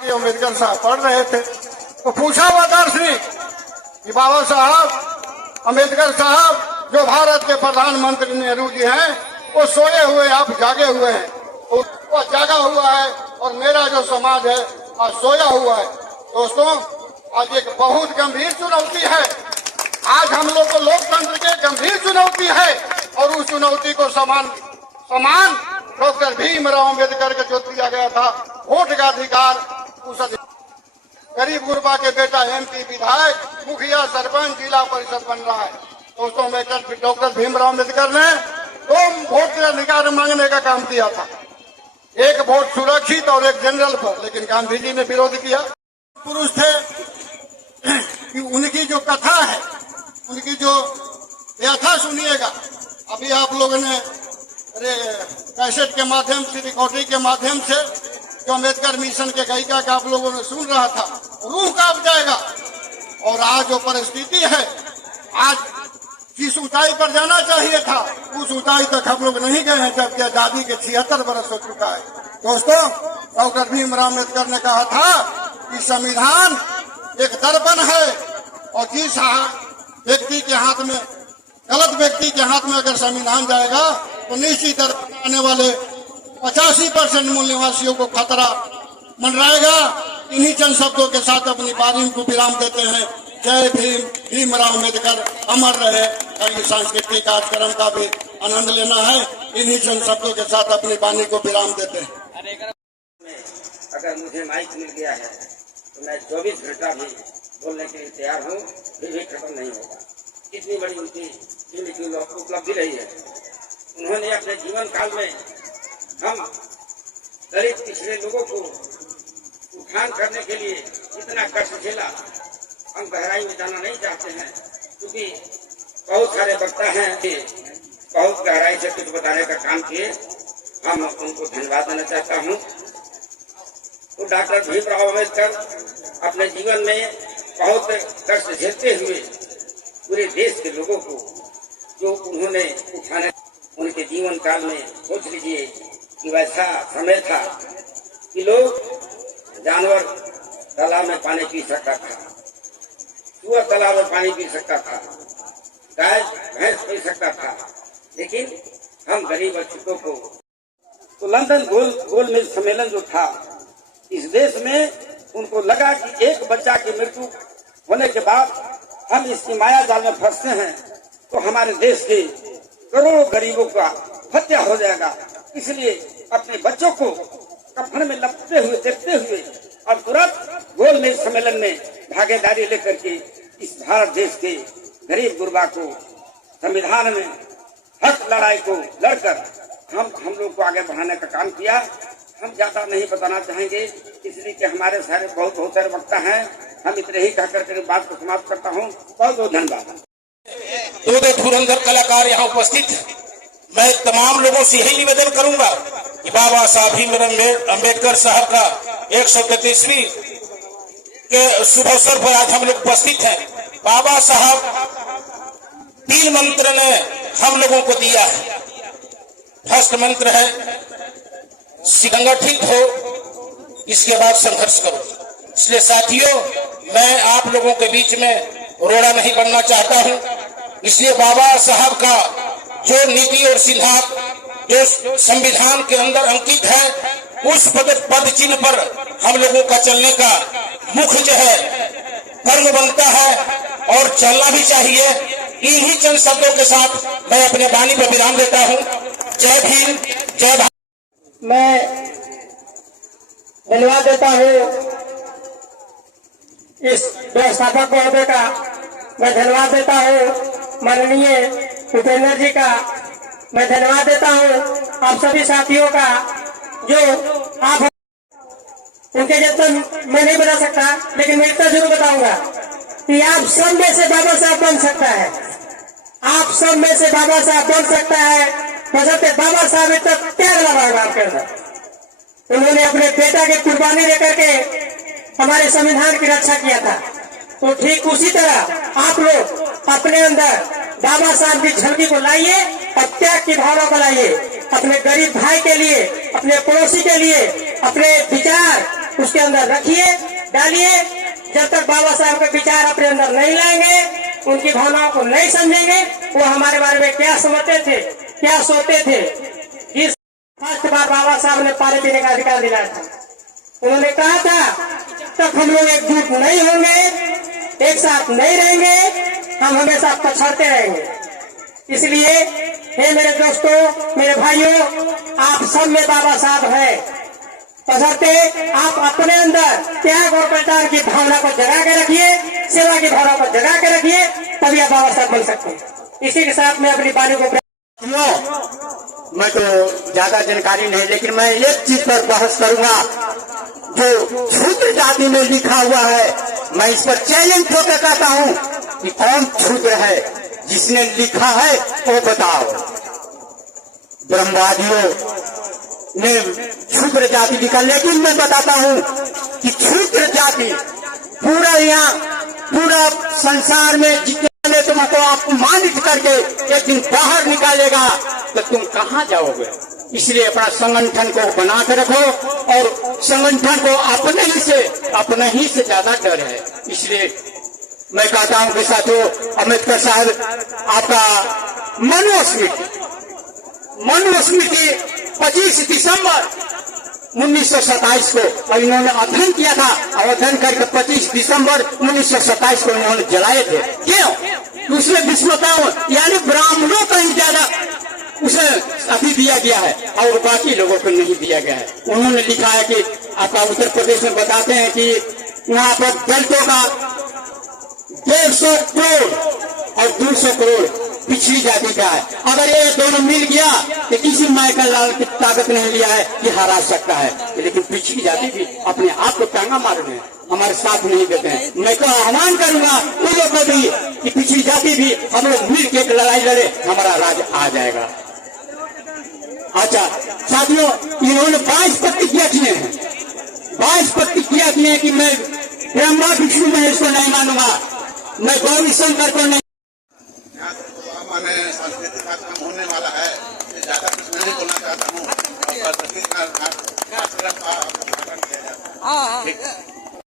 अम्बेडकर साहब पढ़ रहे थे तो पूछा वादार्शी कि बाबा साहब अम्बेडकर साहब जो भारत के प्रधानमंत्री नेहरू जी हैं वो सोए हुए आप जागे हुए हैं, वो जागा हुआ है और मेरा जो समाज है आज सोया हुआ है। दोस्तों, आज एक बहुत गंभीर चुनौती है, आज हम लोग को लोकतंत्र के गंभीर चुनौती है और उस चुनौती को समान डॉक्टर भीमराव अम्बेडकर के जो दिया गया था वोट का अधिकार, उस गरीब गुरबा के बेटा MP विधायक मुखिया सरपंच जिला परिषद बन रहा है। दोस्तों, डॉक्टर भीमराव अम्बेडकर ने 2 वोट का अधिकार मांगने का काम किया था, एक वोट सुरक्षित और एक जनरल पर, लेकिन गांधी जी ने विरोध किया। पुरुष थे कि उनकी जो कथा है, उनकी जो व्याख्या सुनिएगा। अभी आप लोगों ने कैसेट के माध्यम से, रिकॉर्डिंग के माध्यम से जो अम्बेडकर मिशन के गायिका का आप लोगों ने सुन रहा था, रूह कांप जाएगा। और आज जो परिस्थिति है, आज जिस ऊंचाई पर जाना चाहिए था उस ऊंचाई तक हम लोग नहीं गए हैं, जबकि आजादी के 76 वर्ष हो चुका है। दोस्तों, डॉक्टर भीमराव अम्बेडकर ने कहा था कि संविधान एक दर्पण है और जिस व्यक्ति के हाथ में, गलत व्यक्ति के हाथ में अगर संविधान जाएगा तो निश्चित आने वाले 85% मूल निवासियों को खतरा मंडराएगा। इन्हीं चंद शब्दों के साथ अपनी वाणी को विराम देते हैं। जय भीम, भीमराव अम्बेडकर अमर रहे। कई सांस्कृतिक कार्यक्रम का भी आनंद लेना है, इन्हीं चंद शब्दों के साथ अपनी वाणी को विराम देते हैं। अगर मुझे माइक मिल गया है तो मैं 24 घंटा भी बोलने के लिए तैयार हूँ, फिर भी खत्म नहीं होगा। कितनी बड़ी उनकी जिंदगी उपलब्धि रही है। उन्होंने अपने जीवन काल में हम गरीब पिछड़े लोगों को उत्थान करने के लिए इतना कष्ट झेला, हम गहराई में जाना नहीं चाहते हैं, क्योंकि बहुत सारे वक्ता हैं कि बहुत गहराई से कुछ बताने का काम किए। हम उनको धन्यवाद देना चाहता हूँ। तो डॉक्टर भीमराव अम्बेडकर अपने जीवन में बहुत कष्ट झेलते हुए पूरे देश के लोगों को जो उन्होंने उठाने, उनके जीवन काल में सोच लीजिए कि वैसा समय था कि लोग, जानवर तालाब में पानी पी सकता था, चूहा तालाब में पानी पी सकता था, गाय भैंस पी सकता था, लेकिन हम गरीब बच्चों को। तो लंदन गोलमेज सम्मेलन जो था इस देश में, उनको लगा कि एक बच्चा की मृत्यु होने के बाद हम इसकी माया जाल में फंसते हैं तो हमारे देश के करोड़ों गरीबों का हत्या हो जाएगा। इसलिए अपने बच्चों को कफन में लपटते हुए देखते हुए और तुरंत गोलमेज सम्मेलन में भागीदारी लेकर के इस भारत देश के गरीब गुरबा को संविधान में हक लड़ाई को लड़कर हम लोग को आगे बढ़ाने का काम किया। हम ज्यादा नहीं बताना चाहेंगे, इसलिए कि हमारे सारे बहुत सारे वक्ता हैं। हम इतने ही कहकर के बात को समाप्त करता हूँ। बहुत बहुत धन्यवाद। दो धुरंधर कलाकार यहाँ उपस्थित हैं। मैं तमाम लोगों से यही निवेदन करूंगा कि बाबा साहब भीमराव अम्बेडकर साहब का 133वीं के शुभ अवसर पर आज हम लोग उपस्थित हैं। बाबा साहब 3 मंत्र ने हम लोगों को दिया है। फर्स्ट मंत्र है संगठित हो, इसके बाद संघर्ष करो। इसलिए साथियों, मैं आप लोगों के बीच में रोड़ा नहीं बनना चाहता हूं। इसलिए बाबा साहब का जो नीति और सिद्धांत जो संविधान के अंदर अंकित है, उस पद चिन्ह पर हम लोगों का चलने का मुख्य जो है कर्म बनता है और चलना भी चाहिए। इन्हीं चंद शब्दों के साथ मैं अपने वाणी पर विराम देता हूं। जय भीम, जय भारत। मैं धन्यवाद देता हूँ इस व्यवस्थापक महोदय का, मैं धन्यवाद देता हूँ माननीय उपेंद्र जी का, मैं धन्यवाद देता हूँ आप सभी साथियों का जो आप उनके जब तक मैं नहीं बता सकता, लेकिन मैं इतना जरूर बताऊंगा कि आप सब में से बाबा साहब बन सकता है। आप सब में से बाबा साहब बन सकता है, बशर्ते बाबा साहब इतना त्याग लगा होगा आपके अंदर। उन्होंने अपने बेटा की कुर्बानी लेकर के हमारे संविधान की रक्षा किया था। तो ठीक उसी तरह आप लोग अपने अंदर बाबा साहब की झलकी को लाइए और त्याग की भावना को लाइए। अपने गरीब भाई के लिए, अपने पड़ोसी के लिए अपने विचार उसके अंदर रखिए, डालिए। जब तक बाबा साहब के विचार अपने अंदर नहीं लाएंगे, उनकी भावनाओं को नहीं समझेंगे, वो हमारे बारे में क्या समझते थे, क्या सोचते थे। इस फर्स्ट बार बाबा साहब ने पानी पीने का अधिकार दिलाया था, उन्होंने कहा था तब हम लोग एकजुट नहीं होंगे, एक साथ नहीं रहेंगे, हम हमेशा पछड़ते रहेंगे। इसलिए हे मेरे दोस्तों, मेरे भाइयों, आप सब में बाबा साहब है। पछड़ते आप अपने अंदर त्याग और बलिदान की भावना को जगा के रखिए, सेवा की भावना को जगा के रखिए, तभी आप बाबा साहब बन सकते हैं। इसी के साथ मैं अपनी वाणी को मैं तो ज्यादा जानकारी नहीं, लेकिन मैं एक चीज पर बहस करूंगा जो क्षुद्र जाति में लिखा हुआ है। मैं इस पर चैलेंज ठोकर कहता हूँ कि कौन क्षुद्र है, जिसने लिखा है वो बताओ। ब्रह्मवादियों ने क्षुद्र जाति लिखा, लेकिन मैं बताता हूँ कि क्षुद्र जाति पूरा यहाँ पूरा संसार में जितने तुमको अपमानित करके एक दिन बाहर निकालेगा तो तुम कहाँ जाओगे। इसलिए अपना संगठन को बना के रखो, और संगठन को अपने ही से ज्यादा डर है। इसलिए मैं कहता हूँ कि साथियों, अम्बेडकर साहब आपका मनुस्मृति 25 दिसंबर 1927 को, और इन्होंने अध्ययन किया था, और अध्ययन करके 25 दिसंबर 1927 को इन्होंने जलाए थे। क्यों? उसमें विस्मताओं यानी ब्राह्मणों को ही ज्यादा उसे अभी दिया गया है और बाकी लोगों को नहीं दिया गया है। उन्होंने लिखा है कि आपका उत्तर प्रदेश में बताते हैं कि वहाँ पर दलितों का 150 करोड़ और 200 करोड़ पिछड़ी जाति का है। अगर ये दोनों मिल गया तो किसी माइकल लाल की ताकत नहीं लिया है कि हरा सकता है, लेकिन पिछड़ी जाति भी अपने आप को टांगा मारने हमारे साथ नहीं देते हैं। मैं तो आह्वान करूंगा उन लोगों को भी कि पिछड़ी जाति भी हम लोग मिल के एक लड़ाई लड़े, हमारा राज आ जाएगा। अच्छा साथियों, इन्होंने 22 प्रतिज्ञा किए हैं, 22 प्रतिज्ञा किए हैं कि मैं ब्रह्मा विष्णु महेश को नहीं मानूंगा, मैं गौरी शंकर को नहीं